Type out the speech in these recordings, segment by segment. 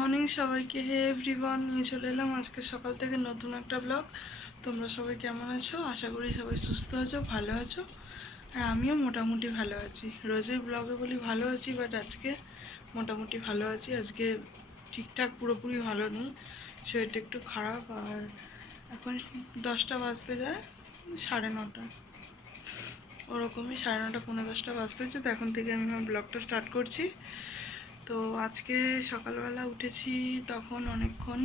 Morning সবাইকে, হে everyone, নিয়ে চলে এলাম আজকে সকাল থেকে নতুন একটা ব্লগ। তোমরা সবাই কেমন আছো? আশা করি সবাই সুস্থ আছো, ভালো আছো, আর আমিও মোটামুটি ভালো আছি। রোজের ব্লগে বলি ভালো আছি, বাট আজকে মোটামুটি ভালো আছি। আজকে ঠিকঠাক পুরোপুরি ভালো নেই, শরীরটা একটু খারাপ, আর এখন দশটা বাজতে যায়, সাড়ে নটা। ওরকমই সাড়ে নটা পনেরো দশটা বাজতে হচ্ছে, তো এখন থেকে আমি আমার ব্লগটা স্টার্ট করছি। তো আজকে সকালবেলা উঠেছি, তখন অনেকক্ষণ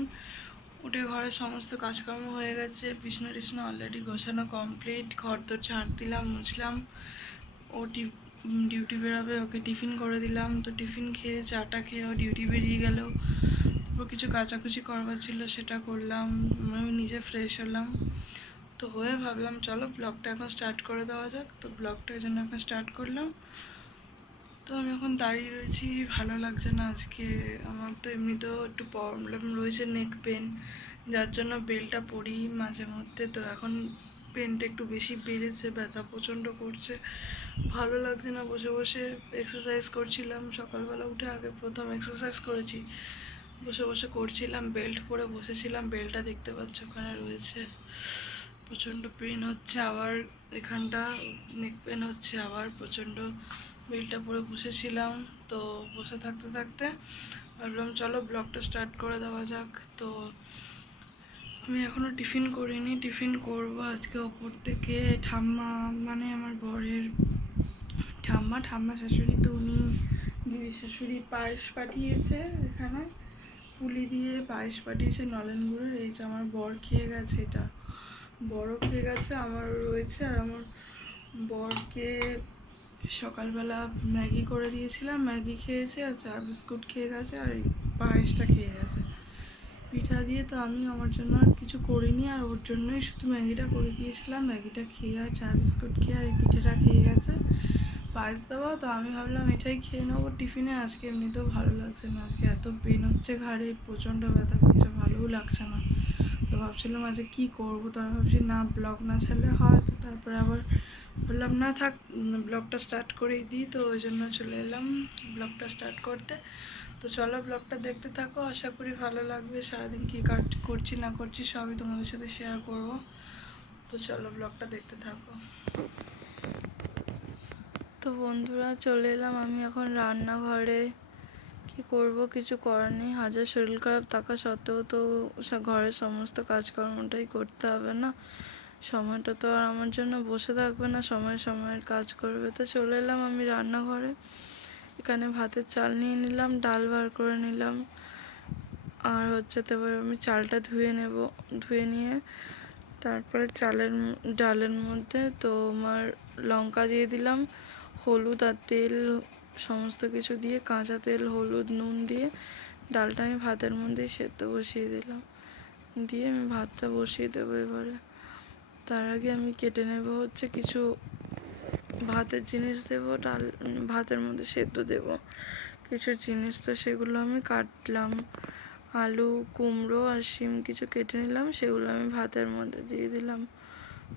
উঠে ঘরের সমস্ত কাজকর্ম হয়ে গেছে। বিষ্ণু টিষ্ণু অলরেডি গোছানো কমপ্লিট ঘর তোর ঝাঁট দিলাম, মুছলাম। ও ডিউটি বেরোবে, ওকে টিফিন করে দিলাম। তো টিফিন খেয়ে, চাটা খেয়ে ও ডিউটি বেরিয়ে গেল। তারপর কিছু কাচাকুচি করবার ছিল, সেটা করলাম। আমি নিজে ফ্রেশ হলাম। তো হয়ে ভাবলাম, চলো ব্লগটা এখন স্টার্ট করে দেওয়া যাক। তো ব্লগটা এই জন্য এখন স্টার্ট করলাম। তো আমি এখন দাঁড়িয়ে রয়েছি, ভালো লাগছে না আজকে। আমার তো এমনিতেও একটু প্রবলেম রয়েছে নেক পেন যার জন্য বেলটা পরি মাঝে মধ্যে। তো এখন পেনটা একটু বেশি বেড়েছে, ব্যথা প্রচণ্ড করছে। ভালো লাগছে না, বসে বসে এক্সারসাইজ করছিলাম। সকালবেলা উঠে আগে প্রথম এক্সারসাইজ করেছি। বসে বসে করছিলাম বেল্ট পরে বসেছিলাম। বেল্টটা দেখতে পাচ্ছ ওখানে রয়েছে। প্রচণ্ড পেন হচ্ছে, আবার এখানটা নেক পেন হচ্ছে, আবার প্রচণ্ড বেলটা পরে বসেছিলাম, তো বসে থাকতে থাকতে ভাবলাম চলো ব্লগটা স্টার্ট করে দেওয়া যাক। তো আমি এখনও টিফিন করিনি, টিফিন করব আজকে ওপর থেকে। ঠাম্মা মানে আমার বরের ঠাম্মা ঠাম্মা শাশুড়ি তো উনি দিদি শাশুড়ি পায়েস পাঠিয়েছে এখানে, পুলি দিয়ে পায়েস পাঠিয়েছে নলেন গুঁড়োর। এই যে আমার বর খেয়ে গেছে এটা। বড় খেয়ে গেছে আমার রয়েছে, আর আমার বরকে সকালবেলা ম্যাগি করে দিয়েছিলাম, ম্যাগি খেয়েছে আর চা বিস্কুট খেয়ে গেছে আর এই পায়েসটা খেয়ে গেছে। পিঠা দিয়ে তো আমি আমার জন্য আর কিছু করিনি আর ওর জন্যই শুধু ম্যাগিটা করে দিয়েছিলাম। ম্যাগিটা খেয়ে আর চা বিস্কুট খেয়ে আর এই পিঠাটা খেয়ে গেছে। পায়েস দেওয়া, তো আমি ভাবলাম এটাই খেয়ে নেব টিফিনে। আজকে এমনিতেও ভালো লাগছে না। আজকে এত পেন হচ্ছে ঘাড়ে, প্রচণ্ড ব্যথা করছে, ভালোও লাগছে না। তো ভাবছিলাম আজকে কী করব? তো আমি ভাবছি, না ব্লগ না ছাড়লে হয়। তো তারপরে আবার বললাম, না, থাক ব্লগটা স্টার্ট করেই দিই। তো ওই জন্য চলে এলাম ব্লগটা স্টার্ট করতে। তো চলো ব্লগটা দেখতে থাকো। আশা করি ভালো লাগবে। সারাদিন কী কাট, করছি, না করছি সবই তোমাদের সাথে শেয়ার করব। তো চলো ব্লগটা দেখতে থাকো। তো বন্ধুরা, চলে এলাম। আমি এখন রান্নাঘরে। কি করব? কিছু করার নেই। হাজার শরীর খারাপ থাকা সত্ত্বেও তো ঘরের সমস্ত কাজকর্মটাই করতে হবে না। সময়টা তো আর আমার জন্য বসে থাকবে না। সময় সময়ের কাজ করবে। তো চলে এলাম আমি রান্নাঘরে। এখানে ভাতের চাল নিয়ে নিলাম, ডাল বার করে নিলাম। আর হচ্ছে তারপর আমি চালটা ধুয়ে নেব। ধুয়ে নিয়ে তারপরে চালের ডালের মধ্যে তো আমার লঙ্কা দিয়ে দিলাম, হলুদ আর তেল সমস্ত কিছু দিয়ে কাঁচা তেল, হলুদ, নুন দিয়ে ডালটা আমি ভাতের মধ্যে সেদ্ধ বসিয়ে দিলাম। দিয়ে আমি ভাতটা বসিয়ে দেবো এবারে। তার আগে আমি কেটে নেব হচ্ছে কিছু ভাতের জিনিস দেবো, ডাল, ভাতের মধ্যে সেদ্ধ দেব। কিছু জিনিস তো সেগুলো আমি কাটলাম। আলু, কুমড়ো আর শিম কিছু কেটে নিলাম, সেগুলো আমি ভাতের মধ্যে দিয়ে দিলাম।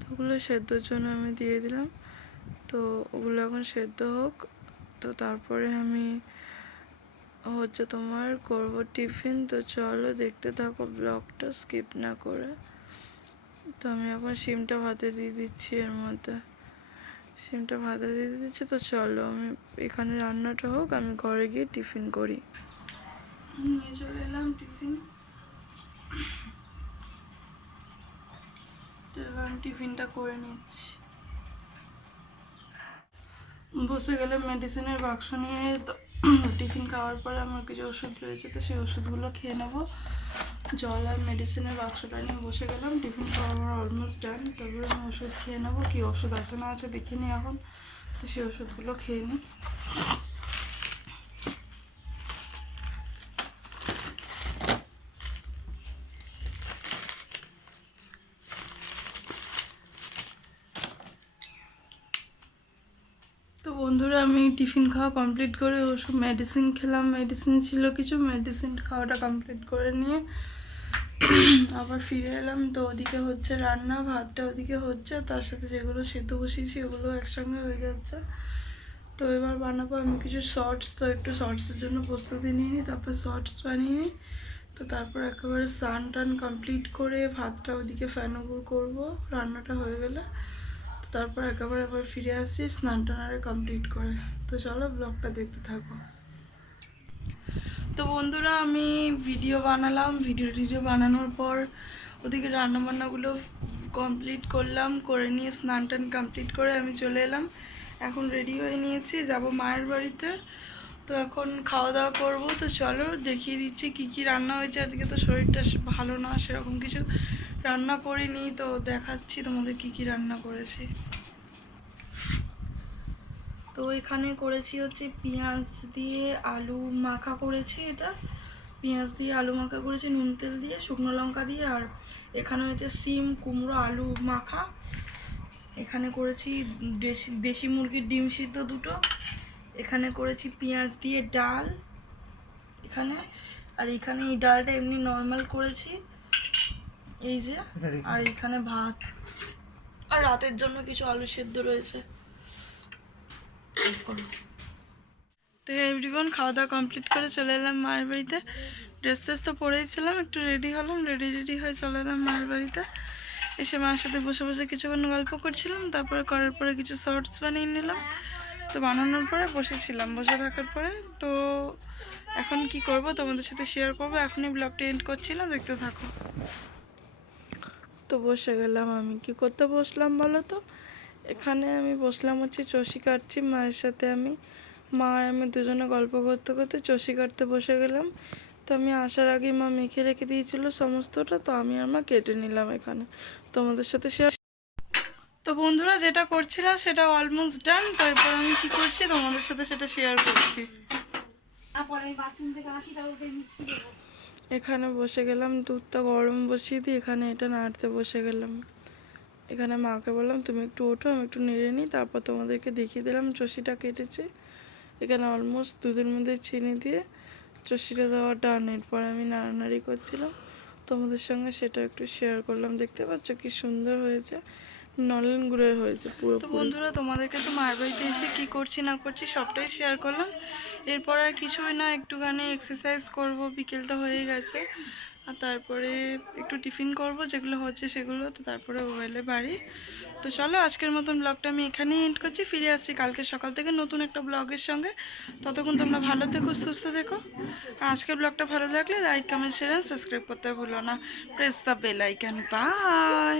তো ওগুলো সেদ্ধর জন্য আমি দিয়ে দিলাম। তো ওগুলো এখন সেদ্ধ হোক। তো তারপরে আমি হচ্ছে তোমার করব টিফিন। তো চলো দেখতে থাকো ব্লগটা স্কিপ না করে। তো আমি এখন শিমটা ভাতে দিয়ে দিচ্ছি এর মধ্যে। শিমটা ভাতে দিয়ে দিচ্ছি, তো চলো আমি এখানে রান্নাটা হোক, আমি ঘরে গিয়ে টিফিন করি। নিয়ে চলে এলাম টিফিন। তো এবার টিফিনটা করে নিচ্ছি। বসে গেলে মেডিসিনের বাক্স নিয়ে টিফিন খাওয়ার পরে আমার কিছু ওষুধ রয়েছে, তো সেই ওষুধগুলো খেয়ে নেব। জল আর মেডিসিনের বাক্সটা নিয়ে বসে গেলাম টিফিন খাওয়া আমার অলমোস্ট ডান তারপরে আমি ওষুধ খেয়ে নেব, কী ওষুধ আছে না আছে দেখিনি এখন, তো সেই ওষুধগুলো খেয়ে নিই। বন্ধুরা, আমি টিফিন খাওয়া কমপ্লিট করে ওষুধ মেডিসিন খেলাম। মেডিসিন ছিল কিছু মেডিসিন খাওয়াটা কমপ্লিট করে নিয়ে আবার ফিরে এলাম। তো ওদিকে হচ্ছে রান্না, ভাতটা ওদিকে হচ্ছে, তার সাথে যেগুলো সেদ্ধ বসিয়েছি ওগুলো একসঙ্গে হয়ে যাচ্ছে। তো এবার বানাবো আমি কিছু শর্টস তো একটু শর্টসের জন্য প্রস্তুতি নিয়ে নিই, তারপর শর্টস বানিয়ে নিই। তো তারপর একেবারে স্নান টান কমপ্লিট করে ভাতটা ওদিকে ফ্যান ওপর করব। রান্নাটা হয়ে গেলে তারপর একেবারে আবার ফিরে আসছি স্নান টান আরে কমপ্লিট করে। তো চলো ব্লগটা দেখতে থাকো। তো বন্ধুরা, আমি ভিডিও বানালাম। ভিডিও টিডিও বানানোর পর ওদিকে রান্নাবান্নাগুলো কমপ্লিট করলাম, করে নিয়ে স্নান টান কমপ্লিট করে আমি চলে এলাম। এখন রেডি হয়ে নিয়েছি, যাব মায়ের বাড়িতে। তো এখন খাওয়া দাওয়া করব। তো চলো দেখিয়ে দিচ্ছি কি কি রান্না হয়েছে। আজকে তো শরীরটা ভালো না, সেরকম কিছু রান্না করিনি, তো দেখাচ্ছি তোমাদের কি কি রান্না করেছি। তো এখানে করেছি হচ্ছে পেঁয়াজ দিয়ে আলু মাখা করেছি এটা। পেঁয়াজ দিয়ে আলু মাখা করেছি, নুন তেল দিয়ে, শুকনো লঙ্কা দিয়ে, আর এখানে হচ্ছে সিম, কুমড়ো, আলু মাখা। এখানে করেছি দেশি দেশি মুরগির ডিম সিদ্ধ দুটো। এখানে করেছি পেঁয়াজ দিয়ে ডাল এখানে। আর এখানে এই ডালটা এমনি নর্মাল করেছি। এই যে আর এখানে ভাত। আর রাতের জন্য কিছু আলু সেদ্ধ রয়েছে। তো এভরিওয়ান খাওয়া দাওয়া কমপ্লিট করে চলে এলাম মায়ের বাড়িতে। ড্রেস ট্রেস তো পরেইছিলাম একটু রেডি হলাম রেডি রেডি হয়ে চলে এলাম মায়ের বাড়িতে। এসে মায়ের সাথে বসে বসে কিছুক্ষণ গল্প করছিলাম তারপরে করার পরে কিছু শর্টস বানিয়ে নিলাম। তো বানানোর পরে বসেছিলাম বসে থাকার পরে। তো এখন কি করব তোমাদের সাথে শেয়ার করব। এখনই ব্লগটা এন্ড করছিলাম দেখতে থাকো। তো বসে গেলাম আমি। কি করতে বসলাম বলো তো? এখানে আমি বসলাম হচ্ছে চষি কাটছি, মায়ের সাথে আমি। মা আর আমি দুজনে গল্প করতে করতে চষি কাটতে বসে গেলাম। তো আমি আসার আগে মা মেখে রেখে দিয়েছিল সমস্তটা, তো আমি আর মা কেটে নিলাম এখানে। তোমাদের সাথে শেয়ার তো বন্ধুরা যেটা করছিলাম সেটা অলমোস্ট ডান তারপর আমি কি করছি, তোমাদের সাথে সেটা শেয়ার করছি। এখানে বসে গেলাম, দুধটা গরম বসিয়ে দিয়ে এখানে এটা নাড়তে বসে গেলাম। এখানে মাকে বললাম, তুমি একটু ওঠো, আমি একটু নেড়ে নিই, তারপর তোমাদেরকে দেখিয়ে দিলাম, চষিটা কেটেছে। এখানে অলমোস্ট দুধের মধ্যে চিনি দিয়ে চষিটা দেওয়া ডান এরপর আমি নাড়ানাড়ি করছিলাম। তোমাদের সঙ্গে সেটা একটু শেয়ার করলাম। দেখতে পাচ্ছ কি সুন্দর হয়েছে। নলেন গুঁড়ের হয়েছে পুরো তো বন্ধুরা তোমাদেরকে তো মার বাড়িতে এসে কী করছি না করছি সবটাই শেয়ার করলাম। এরপর আর কিছুই না একটুখানি এক্সারসাইজ করব বিকেল তো হয়ে গেছে। আর তারপরে একটু টিফিন করব যেগুলো হচ্ছে সেগুলো তো তারপরে ওয়েলে বাড়ি। তো চলো আজকের মতন ব্লগটা আমি এখানেই এন্ড করছি। ফিরে আসছি কালকে সকাল থেকে নতুন একটা ব্লগের সঙ্গে। ততক্ষণ তোমরা ভালো থেকো সুস্থ থেকো। আর আজকের ব্লগটা ভালো লাগলে লাইক কমেন্ট শেয়ার সাবস্ক্রাইব করতে ভুলো না। Press the bell icon bye